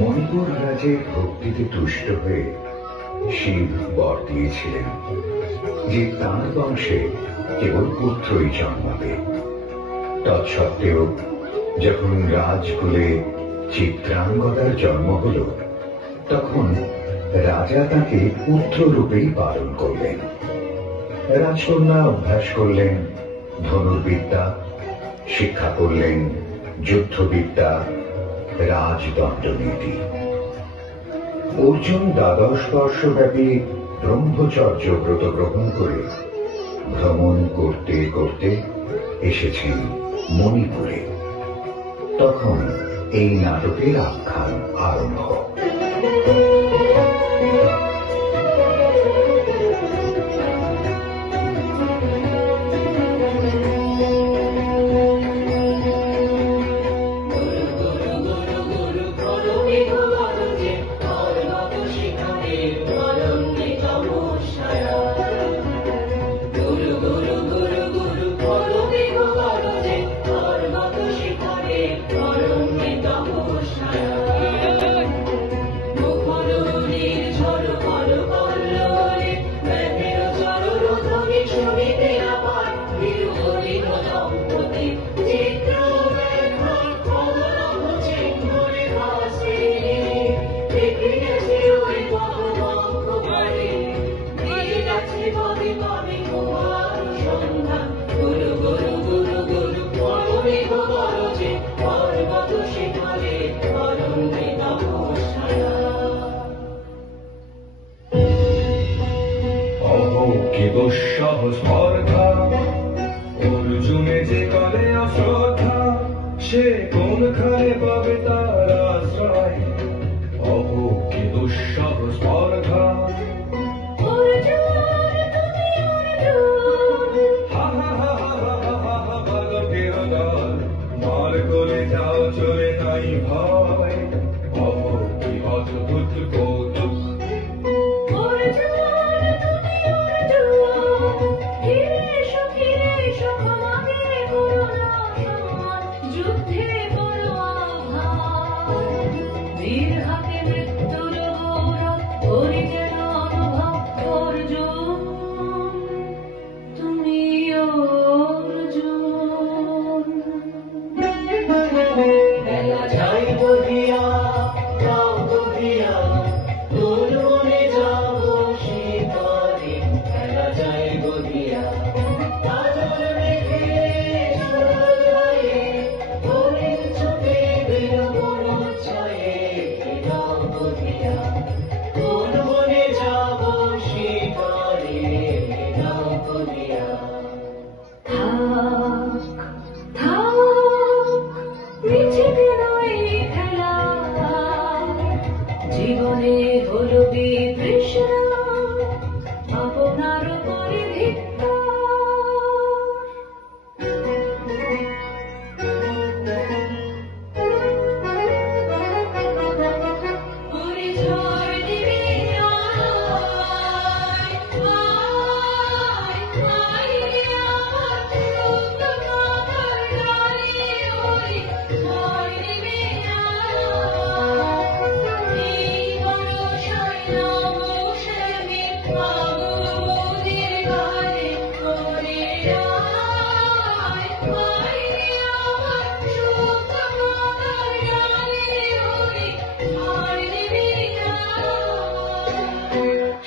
মণিপুর রাজের ভক্তিতে তুষ্ট হয়ে শিব বর দিয়েছিলেন যে তাঁর বংশে কেবল পুত্রই জন্মাবে। তৎসত্ত্বেও যখন রাজকুলে চিত্রাঙ্গদার জন্ম হল, তখন রাজা তাকে পুত্র রূপেই পালন করলেন। রাজকন্যা অভ্যাস করলেন ধনুর্বিদ্যা, শিক্ষা করলেন যুদ্ধবিদ্যা, রাজদণ্ডনীতি। অর্জুন 12 বর্ষব্যাপী ব্রহ্মচর্য ব্রত গ্রহণ করে ভ্রমণ করতে করতে এসেছেন মণিপুরে। তখন এই নাটকের আখ্যান আরম্ভ। দুঃসহ স্পর্ধা অর্জুনে যে করে অশ্রদ্ধা, সে কোনখানে পাবে তার আশ্রয়? অহো কি দুঃসহ স্পর্ধা। মার করে যাও চলে নাই ভয়, অহো কি অদ্ভুত কৌতুক।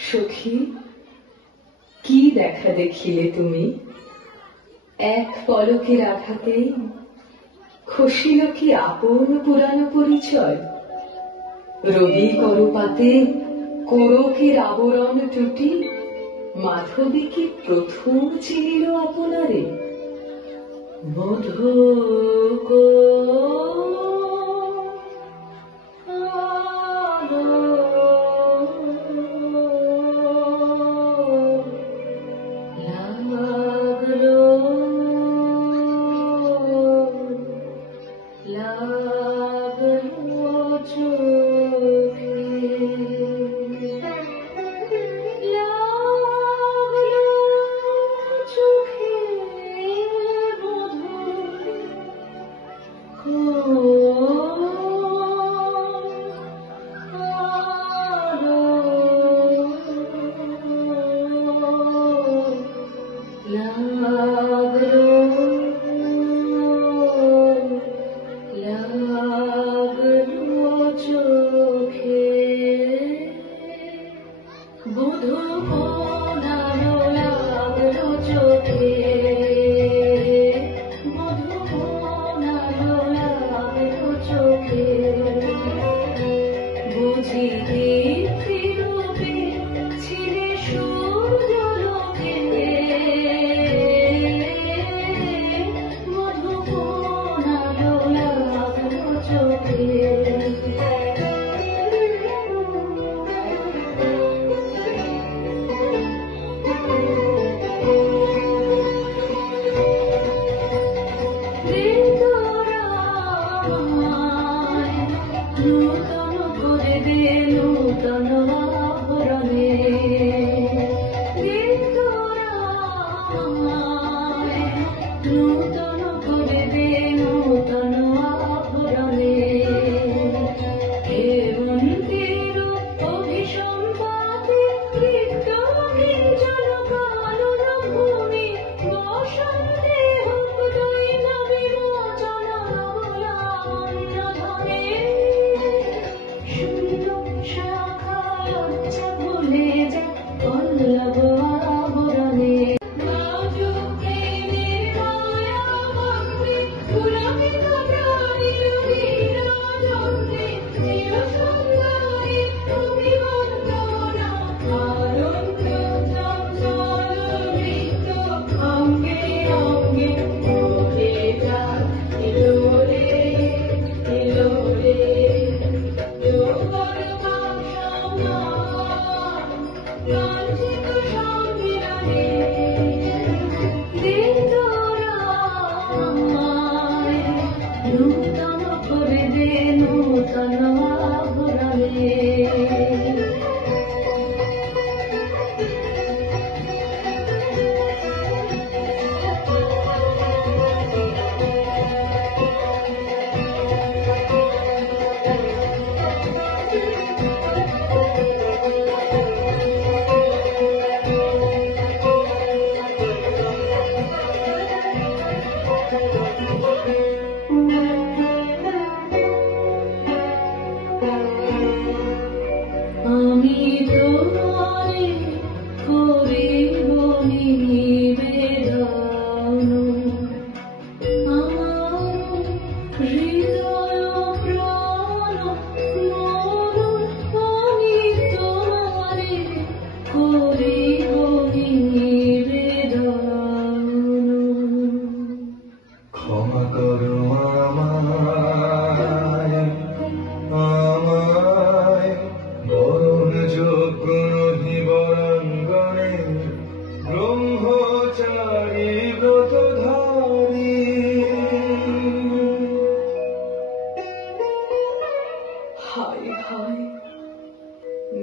সখী, কি দেখা দেখিলে তুমি? এক পলকের আঘাতেই খসিল কি আপন পুরানো পরিচয়? রবি করপাতে কোরকের আবরণ টুটি মাধবী কি প্রথম চিনিল আপনারে? মধুক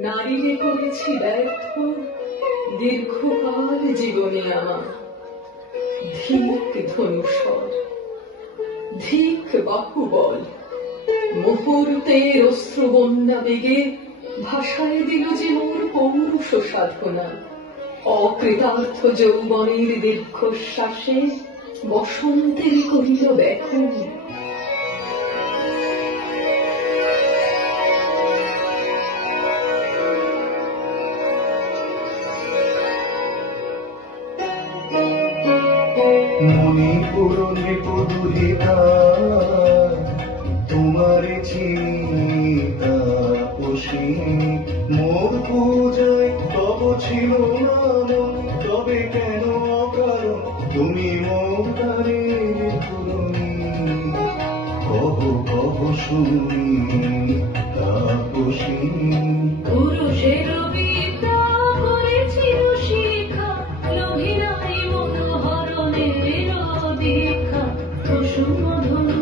নারীরে করেছি ব্যর্থ দীর্ঘকাল জীবনে আমার। ধিক ধনুষর, ধিক বাহুবল, মুহূর্তের অশ্রুবন্যা বেগে ভাষায় দিল যে মোর পৌরুষ সাধনা। অকৃতার্থ যৌবনের দীর্ঘশ্বাসে বসন্তের করিল ব্যাকুল। মণিপুর নিপুদুরিতা তোমার চিতাপসী মোর পূজায় তব ছিল না মন, তবে কেন অকারণ তুমি মোর দ্বারের ধরণী। কহ কহ শুনি তাপসী পুরুষের বিদ্যা করেছিল শিখা, লোহিনাই মনোহরণের দীক্ষা। কুসুম ধনু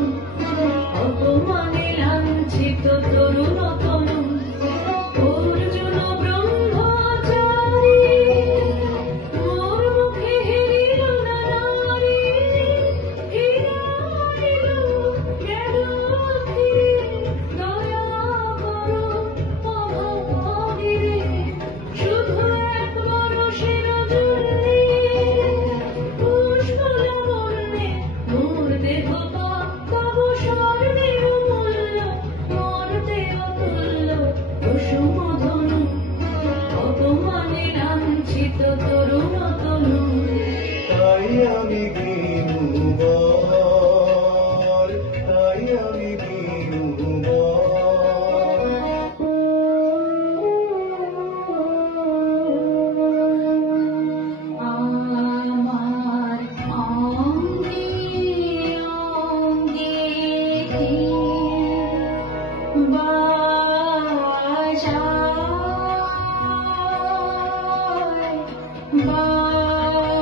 অপমানে লাঞ্ছিত তরুণ তনু, অর্জুন ব্রহ্মচারী মোর মুখে হেরিল না নারী। হীরা হইল গেল ফিরে দয়া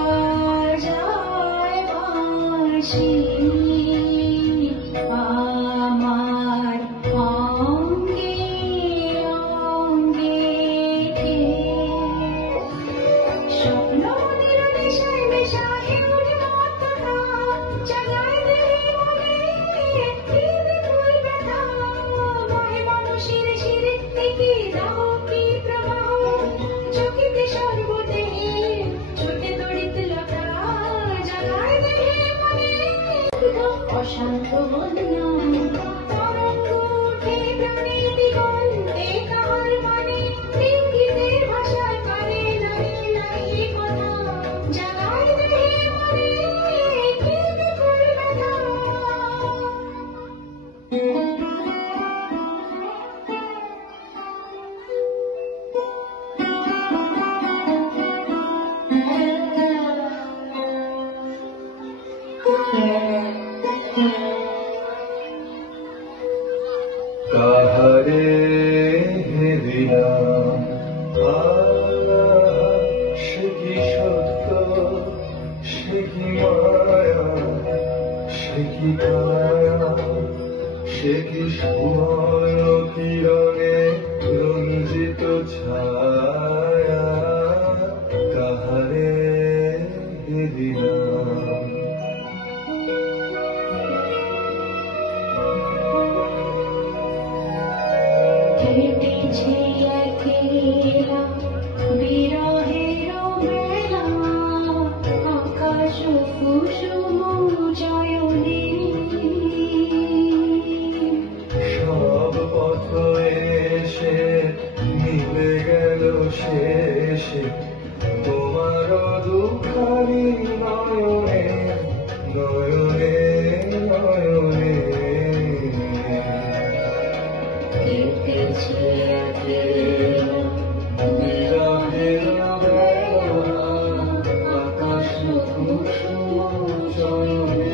বাজায় বাঁশি আমার অঙ্গে অঙ্গে স্বপ্ন মনের নেশায় মেশাহে উঠে মত্ততা জাগায় দেহে মনে হৃদে ফুল ব্যথা বহে মন শিরে শিরে কি দাহ কি প্রবাহ চকিতে সর্বদেহে ছোটে তড়িৎ লতা জাগায় দেহে মনে অশান্ত বন্যা তরঙ্গ উঠে প্রাণে দিগন্তে কার মানে ইঙ্গিতের ভাষায় কারে নাহি নাহি কথা জাগায় দেহে মনে কি বিপুল ব্যথা কাহারে দিলাম সে কি সত্য সে কি মায়া সে কি কায়া সে কি সুবর্ণ কিরণে রঞ্জিত ছায়া কাহারে দিলাম কেটেছে একলা বিরহের বেলা আকাশ কুসুম জয়নী সব পথ এসে মিলে গেল শেষে তোমার দুখানি নয়নে নয়নে নয়নে কেটেছে একলা বিরহের বেলা আকাশ কুসুম জয়নে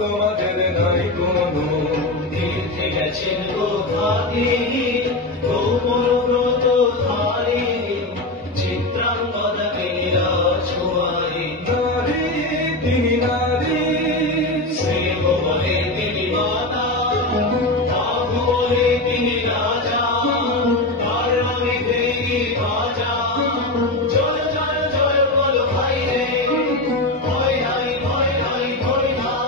তোমাদের নাই কোনো তীর্থে গেছেন কোথাতে গোপন ব্রত ধারে চিত্রাঙ্গদাকে ছোঁয়ারে নারী তিনি নারী স্নেহ বলে তিনি মাতা ভাব বলে তিনি রাজা তার নামে দেবী বাজা জয় জয় জয় বল ভাই রে ভয় নাই ভয় নাই ভয় নাই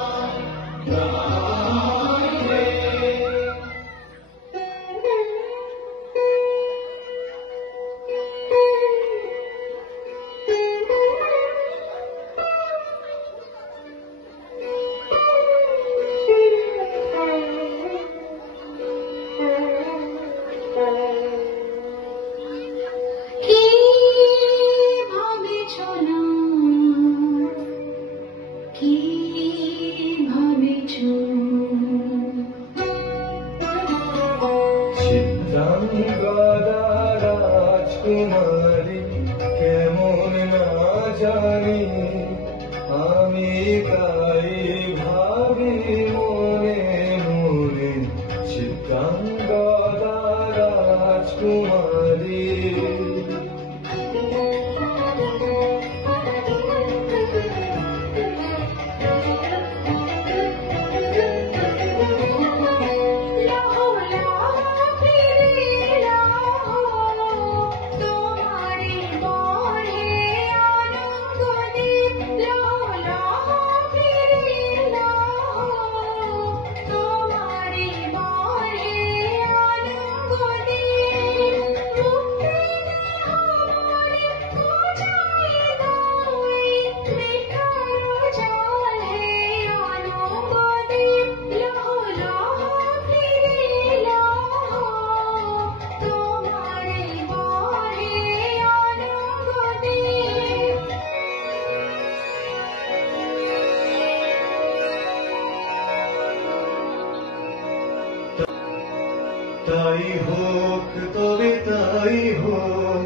তাই হোক তবে তাই হোক।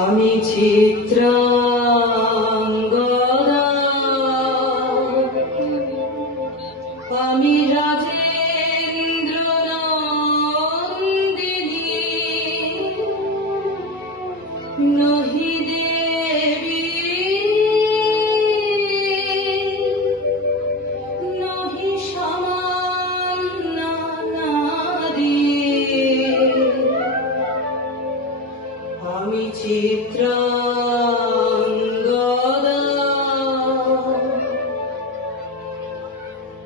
আমি চিত্রাঙ্গদা, আমি রাজেন্দ্র নন্দিনী, নহি দেবী নহি সামান্য নারী। আমি চিত্রাঙ্গদা,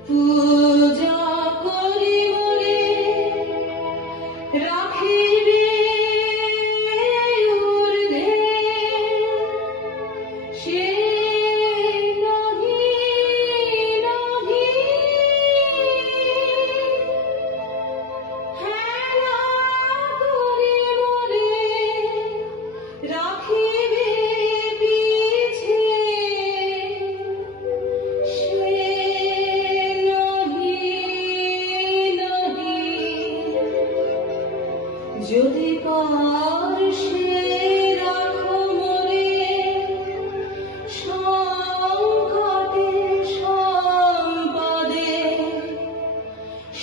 পূজা করি মনে রাখিবে ঊর্ধ্বে, সে নহি নহি হেলা করি মনে রাখিবে পিছে, সে নহি নহি। যদি পার্শ্বে রাখো মোরে সংকটে সম্পদে,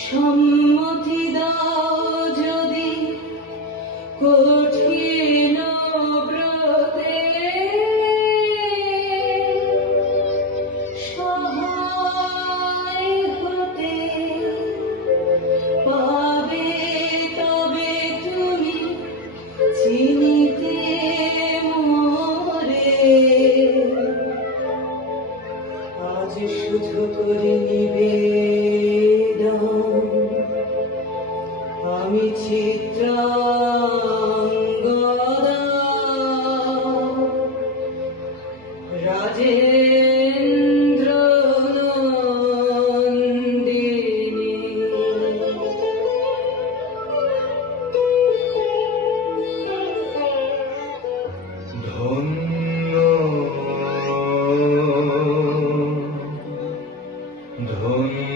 সম্মতি দাও যদি কঠিন ব্রতে, সহায় হতে পাবে তবে তুমি চিনিতে মোরে। আজ শুধু করি নিবেদন, আমি চিত্রাঙ্গদা, রাজেন্দ্র নন্দিনী। ধন্য ধন্য